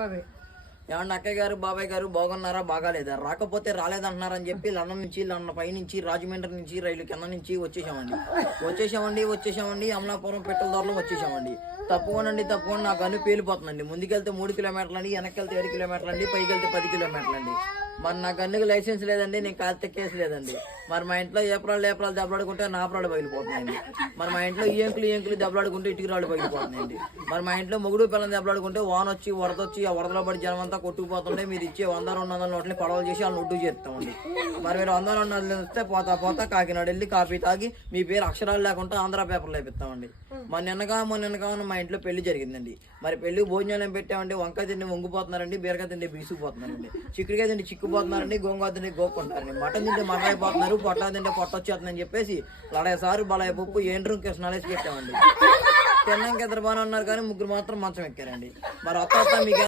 బాబాయ్. ఏమన్నా అక్కయ్య గారు బాబాయ్ గారు బాగున్నారా బాగాలేదా? రాకపోతే రాలేదంటున్నారని చెప్పి లండన్ నుంచి లండన్ పై నుంచి రాజమండ్రి నుంచి రైలు కింద నుంచి వచ్చేసామండి. వచ్చేసామండి వచ్చేసామండి అమలాపురం పెట్రోల్ ధరలు వచ్చేసామండి. తప్పుకోనండి తప్పకుండా నాకు అన్ని పేలిపోతుందండి. ముందుకెళ్తే మూడు కిలోమీటర్లు అండి వెనక్కి వెళ్తే ఏడు కిలోమీటర్లు అండి పైకి వెళ్తే పది కిలోమీటర్లు అండి మరి నాకు అన్నికి లైసెన్స్ లేదండి నేను కాస్త కేసు లేదండి. మరి మా ఇంట్లో ఏప్రాలు ఏప్రాలు దెబ్బలాడుకుంటే నాపరాలు పగిలిపోతున్నాయండి. మరి మా ఇంట్లో ఏంకులు ఏంకులు దెబ్బలాడుకుంటే ఇటుకరాళ్ళు పగిలిపోతున్నాయండి. మరి మా ఇంట్లో మొగుడు పిల్లలు దెబ్బలాడుకుంటే వాన వచ్చి వరద వచ్చి ఆ వరదలో పడి జనం అంతా కొట్టుకుపోతుంటే మీరు ఇచ్చే వంద రెండు వందల నోట్లని పడవలు చేసి వాళ్ళని ఒడ్డు చేస్తామండి. మరి మీరు వంద రెండు వందలు వస్తే పోతా పోతా కాకినాడ వెళ్ళి కాఫీ తాగి మీ పేరు అక్షరాలు లేకుండా ఆంధ్ర పేపర్లో వేపిస్తామండి. మరి నిన్నగా మొన్న నిన్నగా మా ఇంట్లో పెళ్ళి జరిగిందండి. మరి పెళ్ళి భోజనాలు ఏం పెట్టామండి వంకాయ తిండి వంగిపోతున్నారండి బీరకాయ తిండి బీసుకుపోతున్నారండి. చిక్కుడుకాయ తిండి చిక్కు గోంగూర తిండి గోకుంటారని మటన్ తింటే మటన్ అయిపోతున్నారు పొట్ట తింటే పొట్ట వచ్చేస్తుందని చెప్పేసి లడాయిసారి బలయ పప్పు ఏండ్రు కృష్ణాలేసి పెట్టామండి. తిన్నాక ఇద్దరు బాగానే ఉన్నారు కానీ ముగ్గురు మాత్రం మంచం ఎక్కారండి. మరి అత్త అత్త మీకు